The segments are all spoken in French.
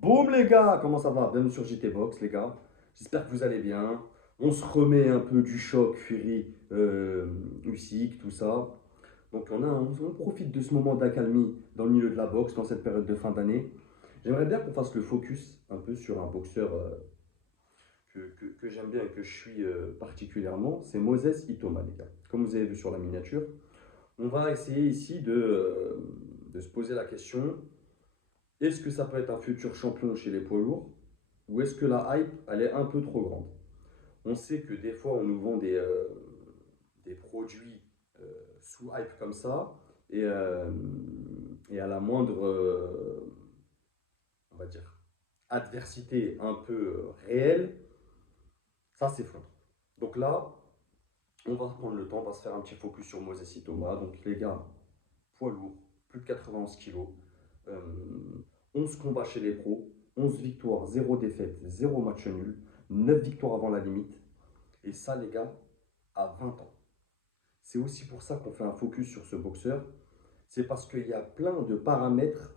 Boum les gars, comment ça va? Bienvenue sur JT Box les gars. J'espère que vous allez bien. On se remet un peu du choc, Fury, Usyk, tout ça. Donc on profite de ce moment d'accalmie dans le milieu de la boxe, dans cette période de fin d'année. J'aimerais bien qu'on fasse le focus un peu sur un boxeur que j'aime bien et que je suis particulièrement. C'est Moses Itoma les gars. Comme vous avez vu sur la miniature, on va essayer ici de se poser la question. Est-ce que ça peut être un futur champion chez les poids lourds ou est-ce que la hype, elle est un peu trop grande? On sait que des fois, on nous vend des produits sous hype comme ça et à la moindre, on va dire, adversité un peu réelle, ça s'effondre. Donc là, on va prendre le temps, on va se faire un petit focus sur Moses Thomas. Donc les gars, poids lourd, plus de 91 kilos, euh, 11 combats chez les pros, 11 victoires, 0 défaite, 0 match nul, 9 victoires avant la limite. Et ça, les gars, à 20 ans. C'est aussi pour ça qu'on fait un focus sur ce boxeur. C'est parce qu'il y a plein de paramètres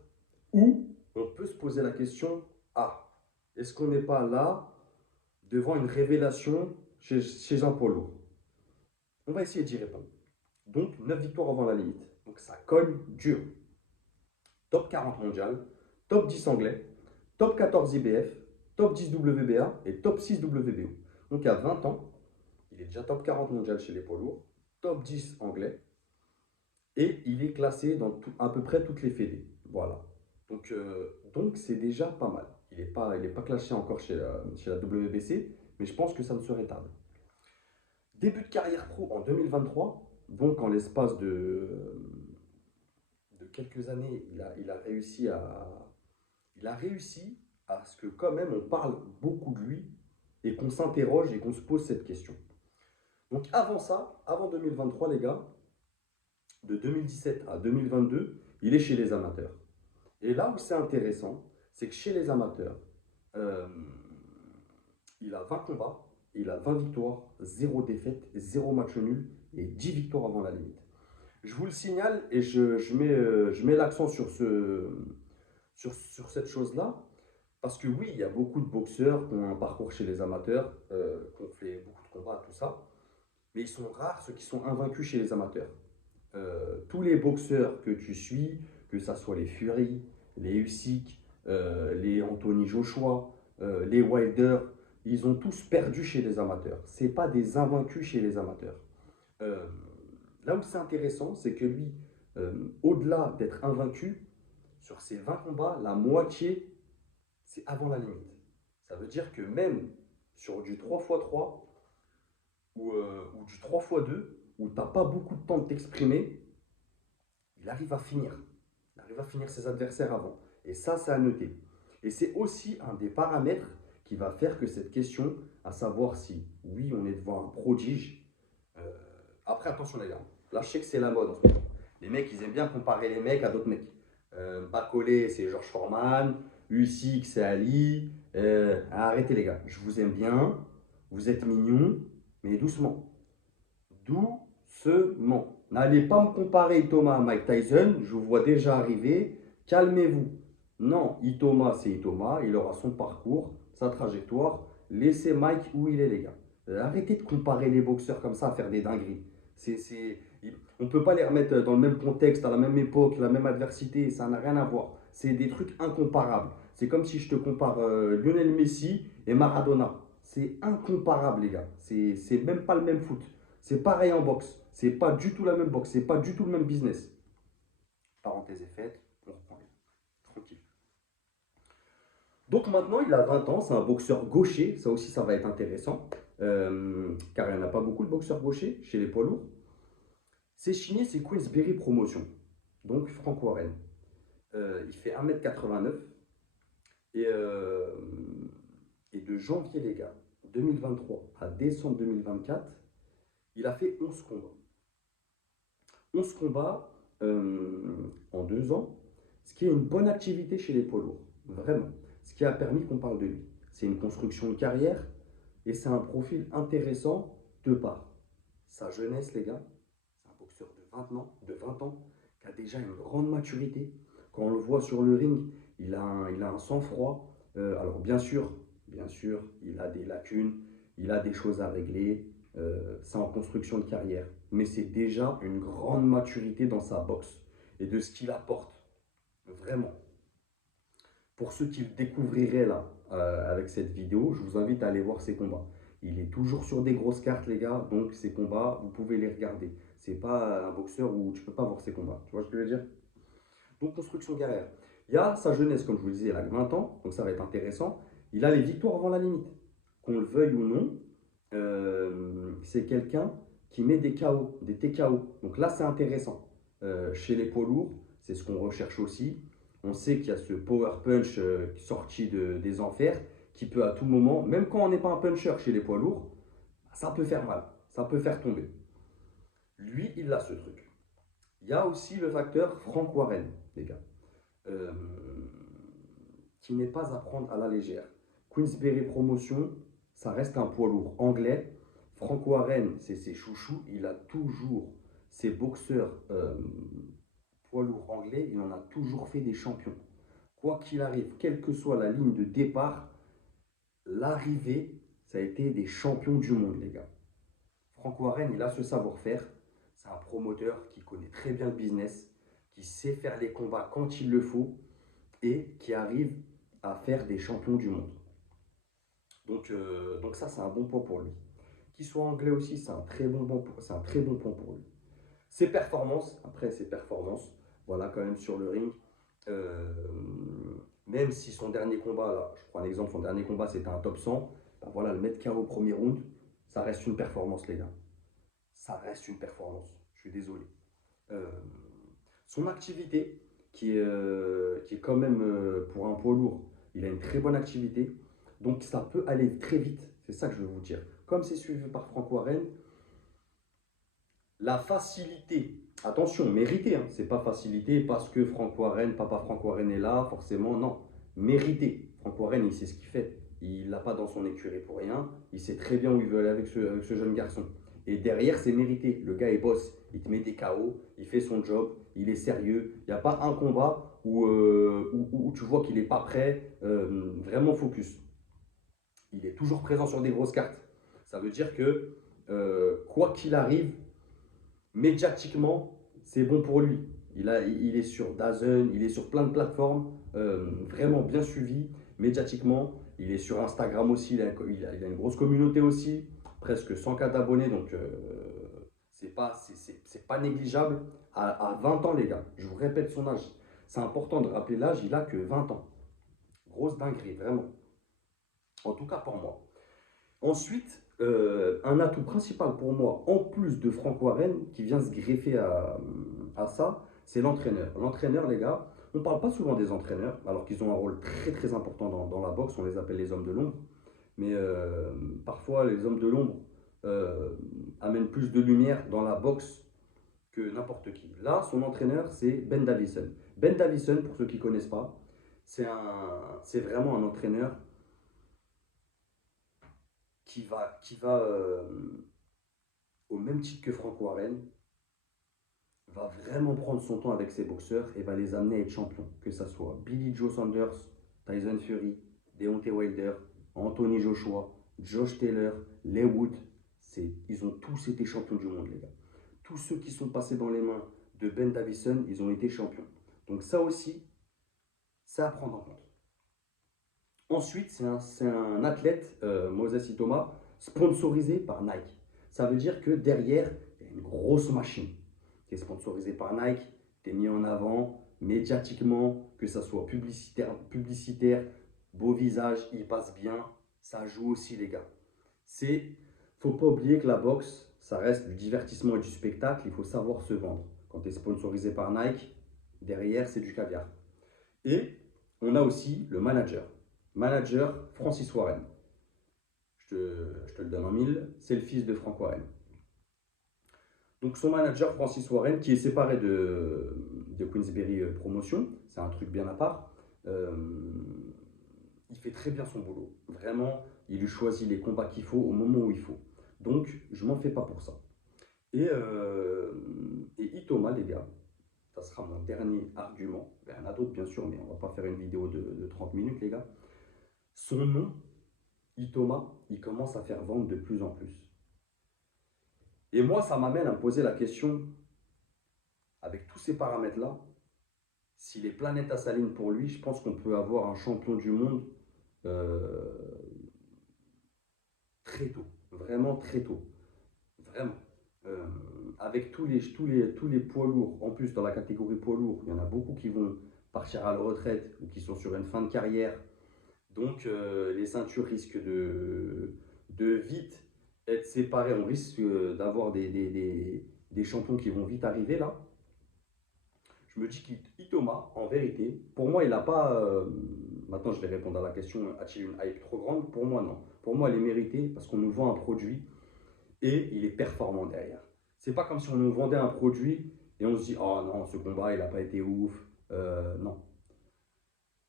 où on peut se poser la question, ah, est-ce qu'on n'est pas là devant une révélation chez un poids lourd? On va essayer d'y répondre. Donc, 9 victoires avant la limite. Donc, ça cogne dur. Top 40 mondial, top 10 anglais, top 14 IBF, top 10 WBA et top 6 WBO. Donc, à 20 ans, il est déjà top 40 mondial chez les poids lourds, top 10 anglais, et il est classé dans à peu près toutes les fédés. Voilà. Donc c'est déjà pas mal. Il est pas classé encore chez la WBC, mais je pense que ça ne serait table. Début de carrière pro en 2023, donc en l'espace de quelques années, il a réussi à ce que quand même on parle beaucoup de lui et qu'on s'interroge et qu'on se pose cette question. Donc avant ça, avant 2023 les gars, de 2017 à 2022, il est chez les amateurs. Et là où c'est intéressant, c'est que chez les amateurs, euh, il a 20 combats, il a 20 victoires, 0 défaite, 0 match nul et 10 victoires avant la limite. Je vous le signale et je mets l'accent sur cette chose-là, parce que oui, il y a beaucoup de boxeurs qui ont un parcours chez les amateurs, qui ont fait beaucoup de combats, tout ça, mais ils sont rares ceux qui sont invaincus chez les amateurs. Tous les boxeurs que tu suis, que ce soit les Fury, les Usyk, les Anthony Joshua, les Wilder, ils ont tous perdu chez les amateurs. Ce n'est pas des invaincus chez les amateurs. Euh, Là où c'est intéressant, c'est que lui, au-delà d'être invaincu, sur ses 20 combats, la moitié, c'est avant la limite. Ça veut dire que même sur du 3x3 ou du 3x2, où tu n'as pas beaucoup de temps de t'exprimer, il arrive à finir. Il arrive à finir ses adversaires avant. Et ça, c'est à noter. Et c'est aussi un des paramètres qui va faire que cette question, à savoir si, oui, on est devant un prodige. euh, Après, attention les gars, là, je sais que c'est la mode en ce moment. Les mecs, ils aiment bien comparer les mecs à d'autres mecs. Bacolé, c'est Georges Foreman. Usyk, c'est Ali. Arrêtez les gars, je vous aime bien. Vous êtes mignons, mais doucement. Doucement. N'allez pas me comparer Thomas à Mike Tyson, je vous vois déjà arriver. Calmez-vous. Non, Itoma, c'est Itoma, il aura son parcours, sa trajectoire. Laissez Mike où il est, les gars. Arrêtez de comparer les boxeurs comme ça à faire des dingueries. On ne peut pas les remettre dans le même contexte, à la même époque, la même adversité, ça n'a rien à voir. C'est des trucs incomparables. C'est comme si je te compare Lionel Messi et Maradona. C'est incomparable, les gars. C'est même pas le même foot. C'est pareil en boxe. C'est pas du tout la même boxe. C'est pas du tout le même business. Parenthèse est faite. On reprend. Tranquille. Donc maintenant, il a 20 ans. C'est un boxeur gaucher. Ça aussi, ça va être intéressant. Car il n'y en a pas beaucoup de boxeurs gauchers chez les poids lourds. C'est signé, c'est Queensberry Promotion. Donc Frank Warren. Il fait 1,89 m. Et de janvier, les gars, 2023 à décembre 2024, il a fait 11 combats. 11 combats en 2 ans, ce qui est une bonne activité chez les poids lourds, vraiment. Ce qui a permis qu'on parle de lui. C'est une construction de carrière et c'est un profil intéressant de par sa jeunesse, les gars. C'est un boxeur de 20 ans qui a déjà une grande maturité. Quand on le voit sur le ring, il a un sang-froid. Alors bien sûr, il a des lacunes, il a des choses à régler. C'est en construction de carrière. Mais c'est déjà une grande maturité dans sa boxe et de ce qu'il apporte. Vraiment. Pour ceux qui le découvriraient là, avec cette vidéo, je vous invite à aller voir ses combats. Il est toujours sur des grosses cartes, les gars, donc ses combats, vous pouvez les regarder. C'est pas un boxeur où tu peux pas voir ses combats. Tu vois ce que je veux dire? Donc, construction guerrière. Il y a sa jeunesse, comme je vous le disais, il a 20 ans, donc ça va être intéressant. Il a les victoires avant la limite. Qu'on le veuille ou non, c'est quelqu'un qui met des KO, des TKO. Donc là, c'est intéressant. Chez les poids lourds, c'est ce qu'on recherche aussi. On sait qu'il y a ce power punch sorti des enfers qui peut à tout moment, même quand on n'est pas un puncher chez les poids lourds, ça peut faire mal, ça peut faire tomber. Lui, il a ce truc. Il y a aussi le facteur Frank Warren, les gars, euh, qui n'est pas à prendre à la légère. Queensberry Promotion, ça reste un poids lourd anglais. Frank Warren, c'est ses chouchous. Il a toujours, ses boxeurs poids lourds anglais, il en a toujours fait des champions. Quoi qu'il arrive, quelle que soit la ligne de départ, l'arrivée, ça a été des champions du monde, les gars. Frank Warren, il a ce savoir-faire. C'est un promoteur qui connaît très bien le business, qui sait faire les combats quand il le faut et qui arrive à faire des champions du monde. Donc ça, c'est un bon point pour lui. Qu'il soit anglais aussi, c'est un c'est un très bon point pour lui. Ses performances, après ses performances, voilà quand même sur le ring, euh, même si son dernier combat, là, je prends un exemple, son dernier combat c'était un top 100, ben voilà, le mettre KO au premier round, ça reste une performance les gars. Ça reste une performance, je suis désolé. Euh, Son activité, qui est quand même pour un poids lourd, il a une très bonne activité. Donc ça peut aller très vite, c'est ça que je veux vous dire. Comme c'est suivi par Frank Warren, la facilité, attention, mérité, hein, c'est pas facilité parce que Frank Warren, papa Frank Warren est là, forcément, non. Mérité. Frank Warren, il sait ce qu'il fait. Il l'a pas dans son écurie pour rien. Il sait très bien où il veut aller avec ce jeune garçon. Et derrière, c'est mérité. Le gars est boss. Il te met des KO, il fait son job, il est sérieux. Il n'y a pas un combat où tu vois qu'il n'est pas prêt, vraiment focus. Il est toujours présent sur des grosses cartes. Ça veut dire que, quoi qu'il arrive, médiatiquement, c'est bon pour lui. Il est sur DAZN, il est sur plein de plateformes, vraiment bien suivi médiatiquement. Il est sur Instagram aussi, il a une grosse communauté aussi, presque 100K d'abonnés, donc c'est pas négligeable. À 20 ans, les gars, je vous répète son âge. C'est important de rappeler l'âge, il a que 20 ans. Grosse dinguerie, vraiment. En tout cas pour moi. Ensuite, un atout principal pour moi, en plus de Frank Warren, qui vient se greffer à ça, c'est l'entraîneur. L'entraîneur, les gars, on ne parle pas souvent des entraîneurs, alors qu'ils ont un rôle très très important dans la boxe, on les appelle les hommes de l'ombre. Mais parfois, les hommes de l'ombre amènent plus de lumière dans la boxe que n'importe qui. Là, son entraîneur, c'est Ben Davison. Ben Davison, pour ceux qui ne connaissent pas, c'est vraiment un entraîneur qui va au même titre que Frank Warren, va vraiment prendre son temps avec ses boxeurs et va les amener à être champions. Que ce soit Billy Joe Saunders, Tyson Fury, Deontay Wilder, Anthony Joshua, Josh Taylor, Leigh Wood, ils ont tous été champions du monde, les gars. Tous ceux qui sont passés dans les mains de Ben Davison, ils ont été champions. Donc ça aussi, c'est à prendre en compte. Ensuite, c'est un athlète, Moses Itoma, sponsorisé par Nike. Ça veut dire que derrière, il y a une grosse machine qui est sponsorisée par Nike, qui est mis en avant médiatiquement, que ça soit publicitaire, beau visage, il passe bien, ça joue aussi les gars. Faut pas oublier que la boxe, ça reste du divertissement et du spectacle, il faut savoir se vendre. Quand tu es sponsorisé par Nike, derrière c'est du caviar. Et on a aussi le manager. Manager Francis Warren. Je te le donne en mille, c'est le fils de Frank Warren. Donc son manager Francis Warren, qui est séparé de Queensberry Promotion, c'est un truc bien à part, il fait très bien son boulot. Vraiment, il lui choisit les combats qu'il faut au moment où il faut. Donc, je m'en fais pas pour ça. Et Itoma, les gars, ça sera mon dernier argument. Il y en a d'autres, bien sûr, mais on ne va pas faire une vidéo de 30 minutes, les gars. Son nom, Itoma, il commence à faire vendre de plus en plus. Et moi, ça m'amène à me poser la question, avec tous ces paramètres-là, si les planètes s'alignent pour lui, je pense qu'on peut avoir un champion du monde euh, très tôt, vraiment très tôt, vraiment. Euh, avec tous les poids lourds, en plus dans la catégorie poids lourd, il y en a beaucoup qui vont partir à la retraite ou qui sont sur une fin de carrière. Donc les ceintures risquent de vite être séparées. On risque d'avoir des champions qui vont vite arriver là. Je me dis qu'Itoma, en vérité, pour moi, il n'a pas. Maintenant, je vais répondre à la question, a-t-il une hype trop grande? Pour moi, non. Pour moi, elle est méritée parce qu'on nous vend un produit et il est performant derrière. C'est pas comme si on nous vendait un produit et on se dit, oh non, ce combat, il n'a pas été ouf. Non.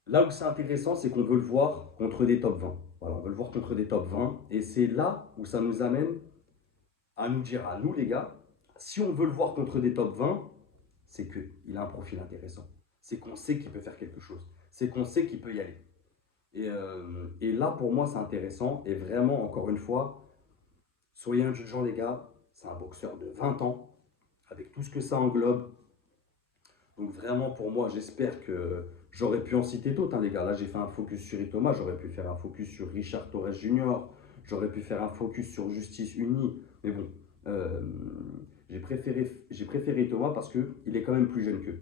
Là où c'est intéressant, c'est qu'on veut le voir contre des top 20. Voilà, on veut le voir contre des top 20. Et c'est là où ça nous amène à nous dire, à nous les gars, si on veut le voir contre des top 20, c'est qu'il a un profil intéressant. C'est qu'on sait qu'il peut faire quelque chose. C'est qu'on sait qu'il peut y aller. Et là, pour moi, c'est intéressant. Et vraiment, encore une fois, soyez indulgents, les gars. C'est un boxeur de 20 ans, avec tout ce que ça englobe. Donc vraiment, pour moi, j'espère que j'aurais pu en citer d'autres, hein, les gars. Là, j'ai fait un focus sur Itoma, j'aurais pu faire un focus sur Richard Torres Jr., j'aurais pu faire un focus sur Justice Unie. Mais bon, euh, j'ai préféré Itoma parce qu'il est quand même plus jeune qu'eux.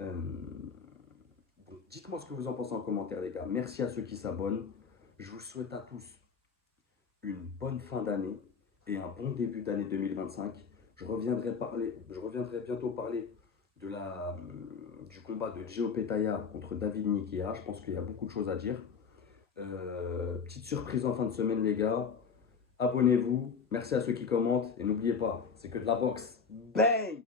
Euh, donc, dites-moi ce que vous en pensez en commentaire, les gars. Merci à ceux qui s'abonnent. Je vous souhaite à tous une bonne fin d'année et un bon début d'année 2025. Je reviendrai bientôt parler du combat de Gio Petaya contre David Nikia. Je pense qu'il y a beaucoup de choses à dire. Petite surprise en fin de semaine, les gars. Abonnez-vous. Merci à ceux qui commentent. Et n'oubliez pas, c'est que de la boxe. Bang!